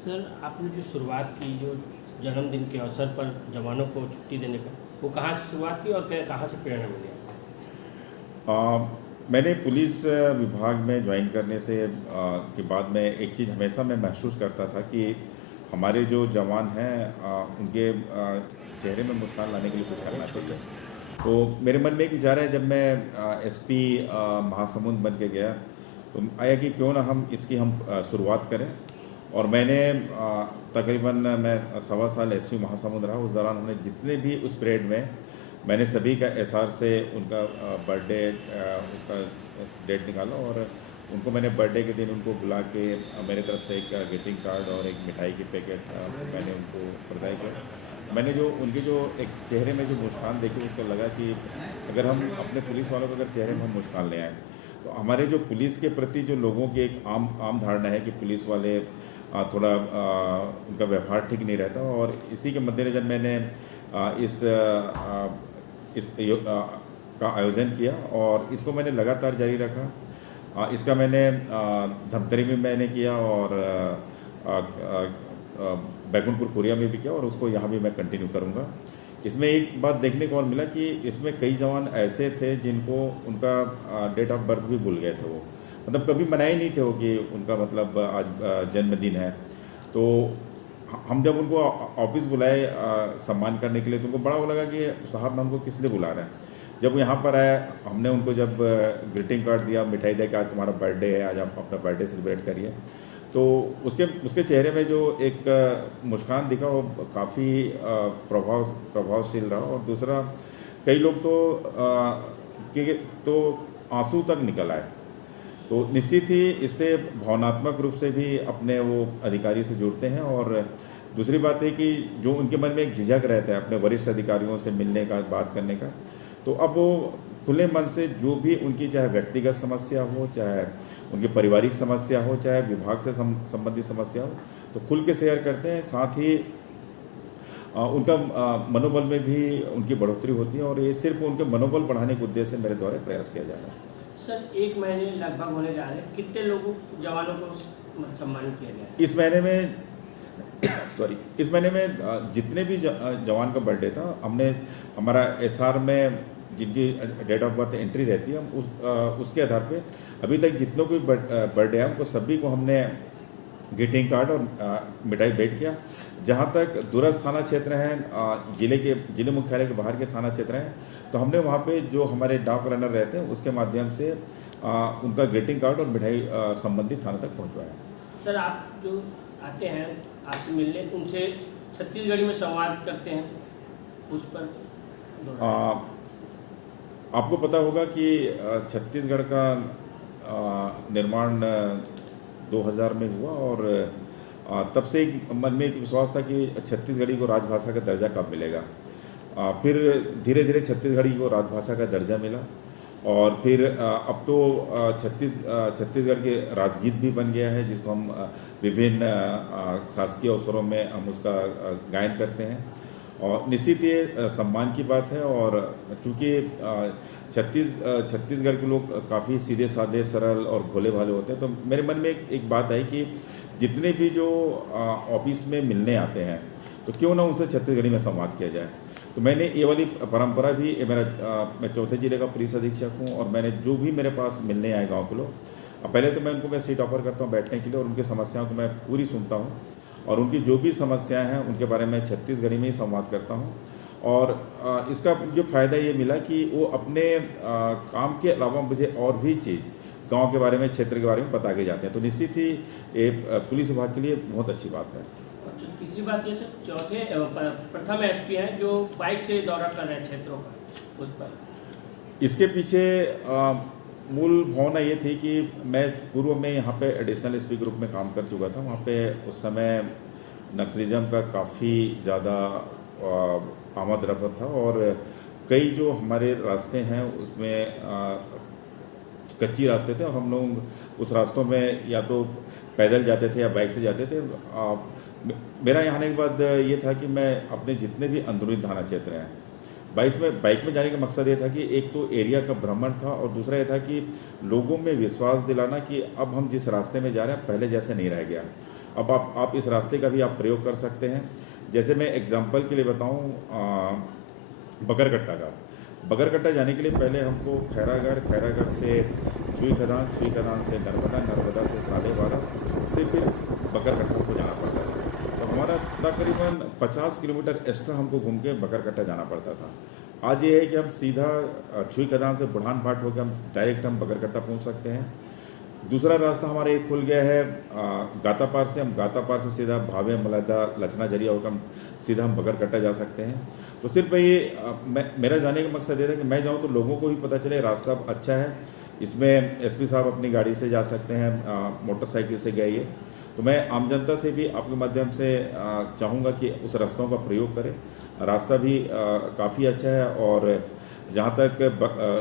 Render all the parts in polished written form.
Sir, आपने जो शुरुआत की जो जन्मदिन के अवसर पर जवानों को छुट्टी देने का, वो कहाँ से शुरुआत की और कहाँ से प्रेरणा मिली आपको? मैंने पुलिस विभाग में ज्वाइन करने से के बाद में एक चीज़ हमेशा मैं महसूस करता था कि हमारे जो जवान हैं उनके चेहरे में मुस्कान लाने के लिए कुछ करना चाहिए। तो मेरे मन में एक विचार है, जब मैं एसपी महासमुंद बन के गया तो आया कि क्यों ना हम इसकी शुरुआत करें। और मैंने तकरीबन मैं 1.25 साल एसपी महासमुंद रहा। उस दौरान हमने जितने भी उस परेड में मैंने सभी का एसआर से उनका बर्थडे उसका डेट निकाला और उनको मैंने बर्थडे के दिन उनको बुला के मेरे तरफ से एक ग्रीटिंग कार्ड और एक मिठाई की पैकेट मैंने उनको प्रदान किया। मैंने जो उनके जो एक चेहरे में जो मुस्कान देखी, उसको लगा कि अगर हम अपने पुलिस वालों को अगर चेहरे में हम मुस्कान ले आएँ तो हमारे जो पुलिस के प्रति जो लोगों की एक आम धारणा है कि पुलिस वाले थोड़ा उनका व्यवहार ठीक नहीं रहता। और इसी के मद्देनज़र मैंने का आयोजन किया और इसको मैंने लगातार जारी रखा। इसका मैंने धमतरी में मैंने किया और बैकुंठपुर कोरिया में भी किया और उसको यहाँ भी मैं कंटिन्यू करूँगा। इसमें एक बात देखने को और मिला कि इसमें कई जवान ऐसे थे जिनको उनका डेट ऑफ बर्थ भी भूल गए थे। वो मतलब कभी मनाए नहीं थे वो कि उनका मतलब आज जन्मदिन है। तो हम जब उनको ऑफिस बुलाए सम्मान करने के लिए तो उनको बड़ा वो लगा कि साहब हमको किस लिए बुला रहे हैं। जब यहाँ पर आए, हमने उनको जब ग्रीटिंग कार्ड दिया, मिठाई दिया कि आज तुम्हारा बर्थडे है, आज आप अपना बर्थडे सेलिब्रेट करिए, तो उसके चेहरे में जो एक मुस्कान दिखा वो काफ़ी प्रभावशील रहा। और दूसरा, कई लोग तो आंसू तक निकल आए। तो निश्चित ही इससे भावनात्मक रूप से भी अपने वो अधिकारी से जुड़ते हैं। और दूसरी बात है कि जो उनके मन में एक झिझक रहता है अपने वरिष्ठ अधिकारियों से मिलने का, बात करने का, तो अब वो खुले मन से जो भी उनकी चाहे व्यक्तिगत समस्या हो, चाहे उनकी पारिवारिक समस्या हो, चाहे विभाग से संबंधित समस्या हो, तो खुल के शेयर करते हैं। साथ ही उनका मनोबल में भी उनकी बढ़ोतरी होती है और ये सिर्फ उनके मनोबल बढ़ाने के उद्देश्य से मेरे द्वारा प्रयास किया जा रहा है। सर, 1 महीने लगभग होने जा रहे हैं, कितने लोगों जवानों को सम्मानित किया गया है? इस महीने में जितने भी जवान का बर्थडे था, हमने हमारा एसआर में जिनकी डेट ऑफ बर्थ एंट्री रहती है, हम उसके आधार पे अभी तक जितनों को बर्थडे है उनको सभी को हमने ग्रीटिंग कार्ड और मिठाई भेंट किया। जहाँ तक दूरस्थ थाना क्षेत्र हैं, जिले मुख्यालय के बाहर के थाना क्षेत्र हैं, तो हमने वहाँ पे जो हमारे डाक रनर रहते हैं उसके माध्यम से उनका ग्रीटिंग कार्ड और मिठाई संबंधित थाना तक पहुँचवाया। सर, आप जो आते हैं आपसे मिलने, उनसे छत्तीसगढ़ी में संवाद करते हैं, उस पर आपको पता होगा कि छत्तीसगढ़ का निर्माण 2000 में हुआ और तब से एक मन में एक विश्वास था कि छत्तीसगढ़ी को राजभाषा का दर्जा कब मिलेगा। फिर धीरे धीरे छत्तीसगढ़ी को राजभाषा का दर्जा मिला और फिर अब तो छत्तीसगढ़ के राजगीत भी बन गया है, जिसको हम विभिन्न शासकीय अवसरों में हम उसका गायन करते हैं। और निश्चित ये सम्मान की बात है। और चूँकि छत्तीसगढ़ के लोग काफ़ी सीधे साधे, सरल और भोले भाले होते हैं, तो मेरे मन में एक बात आई कि जितने भी जो ऑफिस में मिलने आते हैं तो क्यों ना उनसे छत्तीसगढ़ी में संवाद किया जाए। तो मैंने ये वाली परंपरा भी, मैं चौथे जिले का पुलिस अधीक्षक हूँ और मैंने जो भी मेरे पास मिलने आए गाँव के लोग, पहले तो मैं सीट ऑफर करता हूँ बैठने के लिए और उनकी समस्याओं को मैं पूरी सुनता हूँ और उनकी जो भी समस्याएं हैं उनके बारे में छत्तीसगढ़ी में ही संवाद करता हूँ। और इसका जो फ़ायदा ये मिला कि वो अपने काम के अलावा मुझे और भी चीज़ गांव के बारे में, क्षेत्र के बारे में बता के जाते हैं। तो निश्चित ही ये पुलिस विभाग के लिए बहुत अच्छी बात है। तीसरी बात ये सर, प्रथम एसपी हैं जो बाइक से दौरा कर रहे हैं क्षेत्रों का, उस पर इसके पीछे मूल भावना ये थी कि मैं पूर्व में यहाँ पे एडिशनल एसपी ग्रुप में काम कर चुका था। वहाँ पे उस समय नक्सलिज्म का काफ़ी ज़्यादा आमद रफ्त था और कई जो हमारे रास्ते हैं उसमें कच्ची रास्ते थे और हम लोग उस रास्तों में या तो पैदल जाते थे या बाइक से जाते थे। मेरा यहाँ आने के बाद ये था कि मैं अपने जितने भी अंदरूनी थाना क्षेत्र हैं, बाइक में जाने का मकसद ये था कि एक तो एरिया का भ्रमण था और दूसरा ये था कि लोगों में विश्वास दिलाना कि अब हम जिस रास्ते में जा रहे हैं पहले जैसे नहीं रह गया। अब आप इस रास्ते का भी आप प्रयोग कर सकते हैं। जैसे मैं एग्जांपल के लिए बताऊं, बगरकट्टा जाने के लिए पहले हमको खैरागढ़ से छुई खदान से नर्मदा से 12.5 से फिर बगरकट्टा को जाना पड़ता था। तो हमारा तकरीबन 50 किलोमीटर एक्स्ट्रा हमको घूम के बगरकट्टा जाना पड़ता था। आज ये है कि हम सीधा छुई खदान से बुढ़ान घाट होकर हम डायरेक्ट बगरकट्टा पहुंच सकते हैं। दूसरा रास्ता हमारा एक खुल गया है गातापार से। हम गातापार से सीधा भावे मलदा लचना जरिया होकर हम सीधा बगरकट्टा जा सकते हैं। तो सिर्फ ये मेरा जाने का मकसद ये था कि मैं जाऊं तो लोगों को भी पता चले रास्ता अच्छा है। इसमें एसपी साहब अपनी गाड़ी से जा सकते हैं, मोटरसाइकिल से गए ये। तो मैं आम जनता से भी आपके माध्यम से चाहूँगा कि उस रास्तों का प्रयोग करें। रास्ता भी काफ़ी अच्छा है और जहाँ तक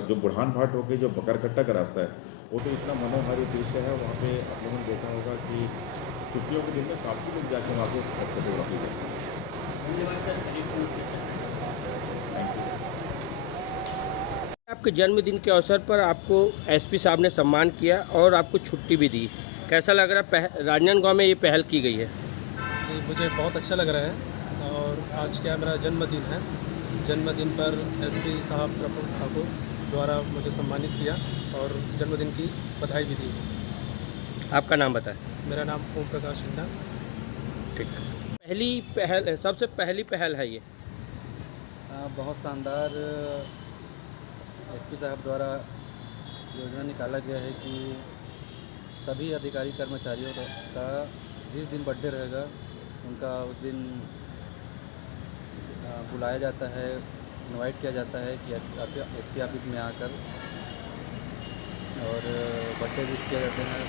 जो बुढ़ान घाट होकर जो बगरकट्टा का रास्ता है वो तो इतना मनोहारी दृश्य है। वहाँ पे आप लोगों ने देखा होगा कि छुट्टियों के दिन में काफ़ी लोग जाके वहाँ पे फोटोग्राफी करते हैं। धन्यवाद सर, टेलीफोन से चर्चा। Thank you. आपके जन्मदिन के अवसर पर आपको एसपी साहब ने सम्मान किया और आपको छुट्टी भी दी, कैसा लग रहा है? राजनांदगांव में ये पहल की गई है। जी, मुझे बहुत अच्छा लग रहा है और आज क्या मेरा जन्मदिन है। जन्मदिन पर एसपी साहब प्रफुल्ल ठाकुर द्वारा मुझे सम्मानित किया और जन्मदिन की बधाई भी दी। आपका नाम बताएं। मेरा नाम ओम प्रकाश सिन्हा। ठीक। पहली पहल, सबसे पहली पहल है ये। बहुत शानदार एसपी साहब द्वारा योजना निकाला गया है कि सभी अधिकारी कर्मचारियों का जिस दिन बर्थडे रहेगा उनका उस दिन बुलाया जाता है, इनवाइट किया जाता है कि एसपी ऑफिस में आकर और बर्थडे विश किया जाते हैं,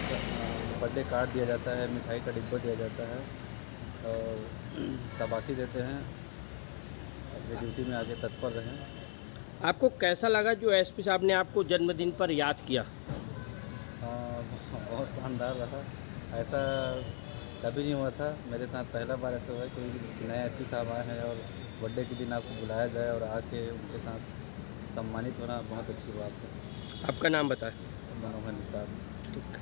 बर्थडे कार्ड दिया जाता है, मिठाई का डिब्बा दिया जाता है और शाबाशी देते हैं। अपनी ड्यूटी में आगे तत्पर रहें। आपको कैसा लगा जो एसपी साहब ने आपको जन्मदिन पर याद किया? बहुत शानदार रहा। ऐसा कभी नहीं हुआ था मेरे साथ, पहला बार ऐसा हुआ है कोई नया एसपी साहब आए हैं और बर्थडे के दिन आपको बुलाया जाए और आके उनके साथ सम्मानित होना बहुत अच्छी बात है। आपका नाम बताएं। मनोहर निषाद। ठीक।